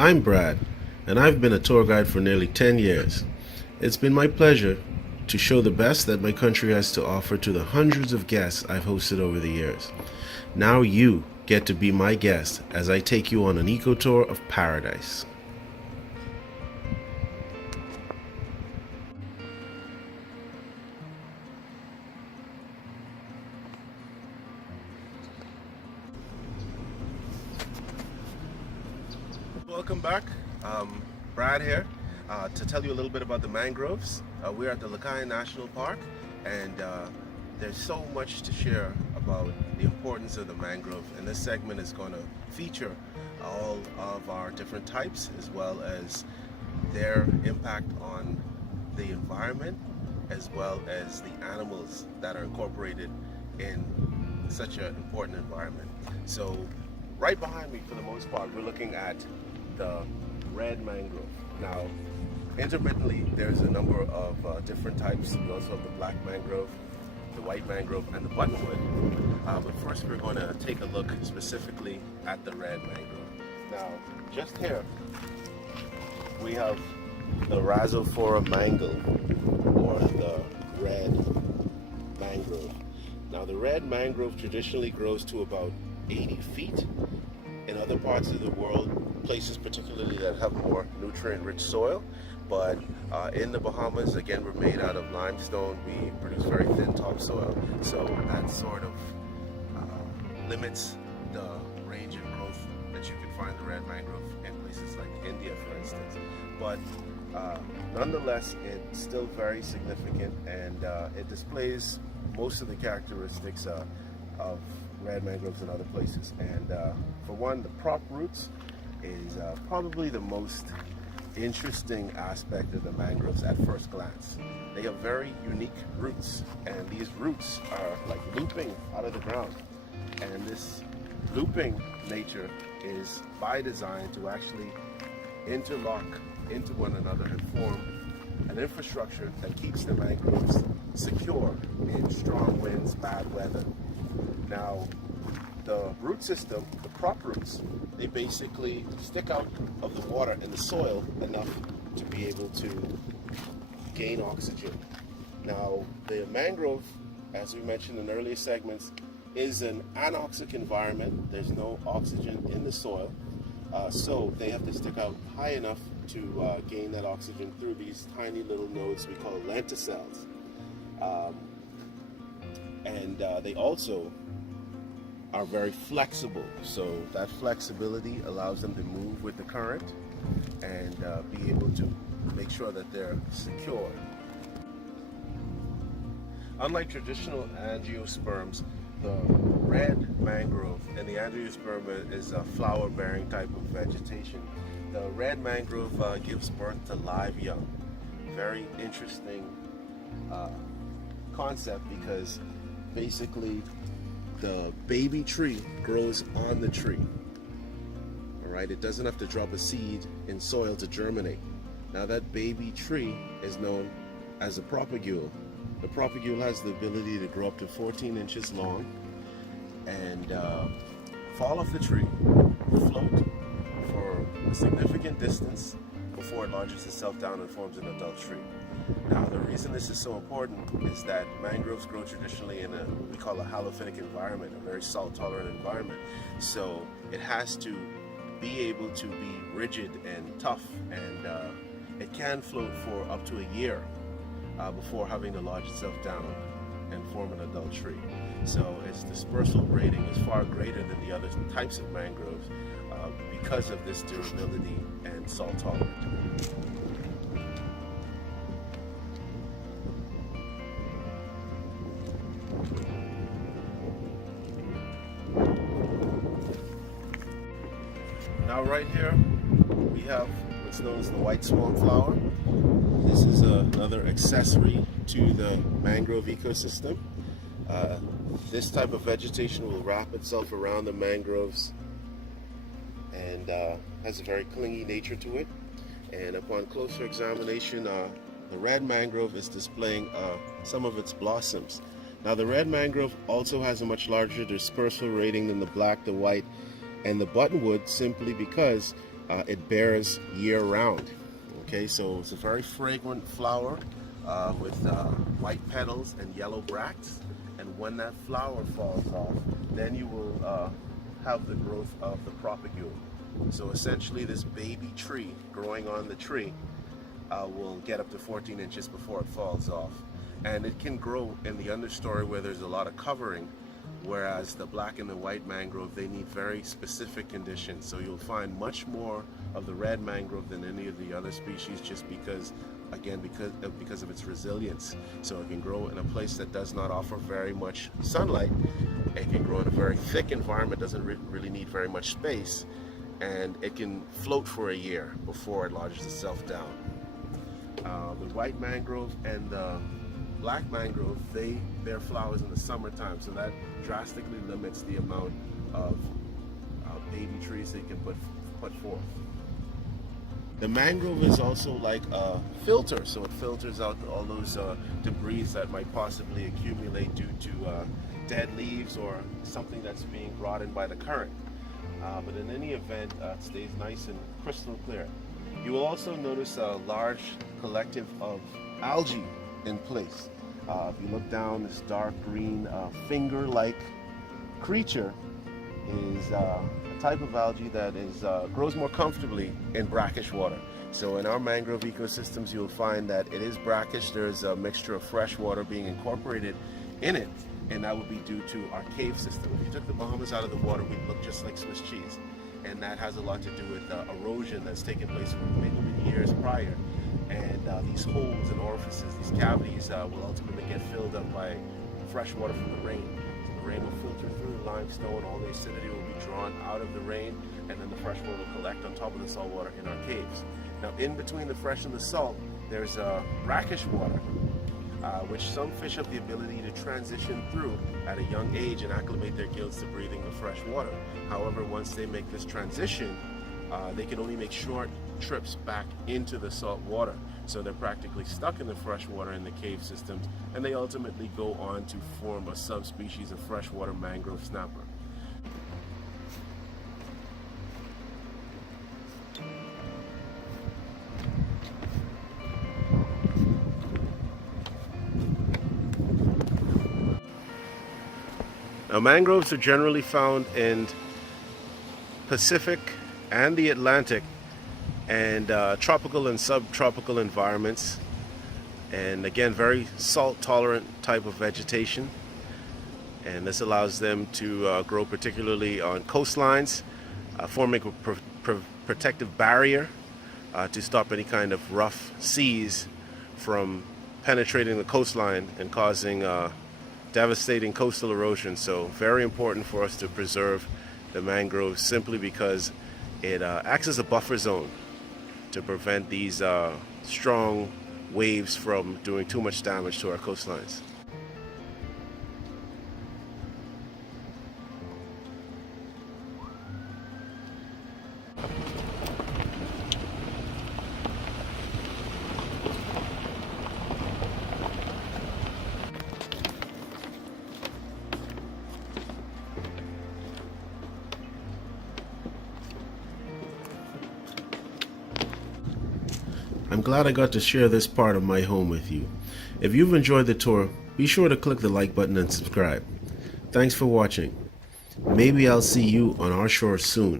I'm Brad, and I've been a tour guide for nearly 10 years. It's been my pleasure to show the best that my country has to offer to the hundreds of guests I've hosted over the years. Now you get to be my guest as I take you on an eco tour of paradise. Welcome back. Brad here to tell you a little bit about the mangroves. We're at the Lakayan National Park, and there's so much to share about the importance of the mangrove, and this segment is going to feature all of our different types as well as their impact on the environment as well as the animals that are incorporated in such an important environment. So right behind me, for the most part, we're looking at the red mangrove. Now, intermittently, there's a number of different types. We also have the black mangrove, the white mangrove, and the buttonwood. But first, we're going to take a look specifically at the red mangrove. Now, just here, we have the Rhizophora mangle, or the red mangrove. Now, the red mangrove traditionally grows to about 80 feet. In other parts of the world, places particularly that have more nutrient-rich soil, but in the Bahamas, again, we're made out of limestone. We produce very thin topsoil, so that sort of limits the range and growth that you can find the red mangrove in places like India, for instance. But nonetheless, it's still very significant, and it displays most of the characteristics of red mangroves in other places. And for one, the prop roots is probably the most interesting aspect of the mangroves at first glance. They have very unique roots, and these roots are like looping out of the ground. And this looping nature is by design to actually interlock into one another and form an infrastructure that keeps the mangroves secure in strong winds, bad weather. Now, the root system, the prop roots, they basically stick out of the water and the soil enough to be able to gain oxygen. Now, the mangrove, as we mentioned in earlier segments, is an anoxic environment. There's no oxygen in the soil, so they have to stick out high enough to gain that oxygen through these tiny little nodes we call lenticels. And they also are very flexible, so that flexibility allows them to move with the current and be able to make sure that they're secure. Unlike traditional angiosperms, the red mangrove, and the angiosperm is a flower-bearing type of vegetation. The red mangrove gives birth to live young. Very interesting concept, because basically the baby tree grows on the tree. All right, it doesn't have to drop a seed in soil to germinate. Now that baby tree is known as a propagule. The propagule has the ability to grow up to 14 inches long and fall off the tree, float for a significant distance before it launches itself down and forms an adult tree. Now, the reason this is so important is that mangroves grow traditionally in we call a halophilic environment, a very salt-tolerant environment. So it has to be able to be rigid and tough, and it can float for up to a year before having to lodge itself down and form an adult tree. So its dispersal rating is far greater than the other types of mangroves because of this durability and salt tolerance. Now right here we have what's known as the white swan flower. This is another accessory to the mangrove ecosystem. This type of vegetation will wrap itself around the mangroves and has a very clingy nature to it. And upon closer examination, the red mangrove is displaying some of its blossoms. Now the red mangrove also has a much larger dispersal rating than the black, the white, and the buttonwood, simply because it bears year-round. Okay, so it's a very fragrant flower with white petals and yellow bracts. And when that flower falls off, then you will have the growth of the propagule. So essentially, this baby tree growing on the tree will get up to 14 inches before it falls off. And it can grow in the understory where there's a lot of covering, whereas the black and the white mangrove, they need very specific conditions. So you'll find much more of the red mangrove than any of the other species, just because, again, because of its resilience. So it can grow in a place that does not offer very much sunlight. It can grow in a very thick environment, doesn't really need very much space, and it can float for a year before it lodges itself down. The white mangrove and the black mangrove, they bear flowers in the summertime, so that drastically limits the amount of baby trees they can put forth. The mangrove is also like a filter, so it filters out all those debris that might possibly accumulate due to dead leaves or something that's being brought in by the current. But in any event, it stays nice and crystal clear. You will also notice a large collective of algae in place. If you look down, this dark green finger-like creature is a type of algae that grows more comfortably in brackish water. So in our mangrove ecosystems, you'll find that it is brackish. There's a mixture of fresh water being incorporated in it, and that would be due to our cave system. If you took the Bahamas out of the water, we'd look just like Swiss cheese. And that has a lot to do with erosion that's taken place for many, many years prior. And these holes and orifices, these cavities, will ultimately get filled up by fresh water from the rain. So the rain will filter through the limestone, all the acidity will be drawn out of the rain, and then the fresh water will collect on top of the salt water in our caves. Now, in between the fresh and the salt, there's brackish water, which some fish have the ability to transition through at a young age and acclimate their gills to breathing the fresh water. However, once they make this transition, they can only make short trips back into the salt water. So they're practically stuck in the fresh water in the cave systems, and they ultimately go on to form a subspecies of freshwater mangrove snapper. Now, mangroves are generally found in Pacific and the Atlantic and tropical and subtropical environments, and again, very salt tolerant type of vegetation, and this allows them to grow particularly on coastlines, forming a protective barrier to stop any kind of rough seas from penetrating the coastline and causing devastating coastal erosion. So very important for us to preserve the mangroves, simply because it acts as a buffer zone to prevent these strong waves from doing too much damage to our coastlines. I'm glad I got to share this part of my home with you. If you've enjoyed the tour, be sure to click the like button and subscribe. Thanks for watching. Maybe I'll see you on our shore soon.